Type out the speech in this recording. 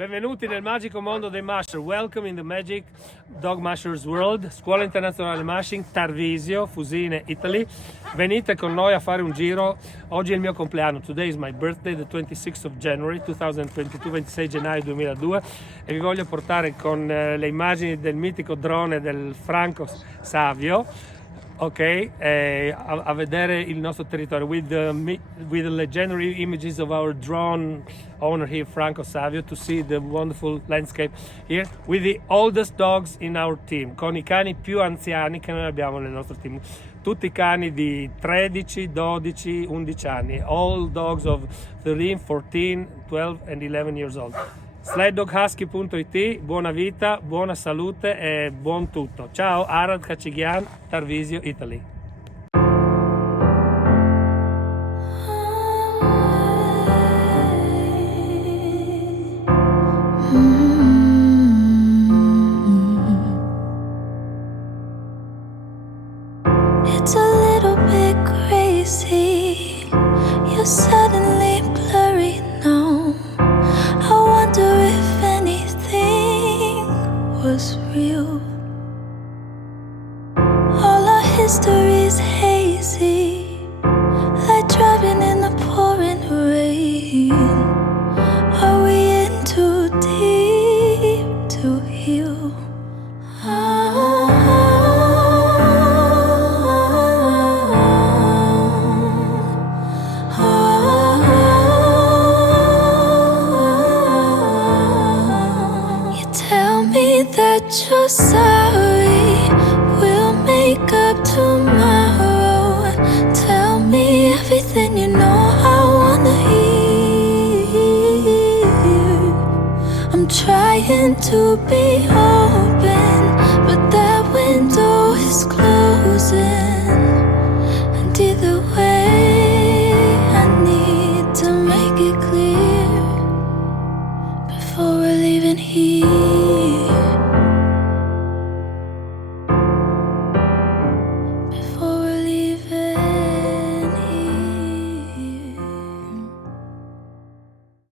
Benvenuti nel magico mondo dei Mushers. Welcome in the magic dog mushers world. Scuola Internazionale Mushing, Tarvisio, Fusine, Italy. Venite con noi a fare un giro. Oggi è il mio compleanno. Today is my birthday, the 26th of January 2022, 26 gennaio 2002. E vi voglio portare con le immagini del mitico drone del Franco Savio. Ok, a vedere il nostro territorio with the legendary images of our drone owner here, Franco Savio, to see the wonderful landscape here with the oldest dogs in our team, con i cani più anziani che noi abbiamo nel nostro team. Tutti cani di 13, 12, 11 anni, all dogs of 13, 14, 12 and 11 years old. Dji.fpv.it, buona vita, buona salute e buon tutto. Ciao, Arad Kachigyan, Tarvisio, Italy. It's a little bit crazy. You're suddenly blurry now. I wonder if anything was real. All our history's hazy, like driving in the pouring rain. Are we in too deep to heal? That you're sorry, we'll make up tomorrow. Tell me everything you know I wanna hear. I'm trying to be open, but that window is closed.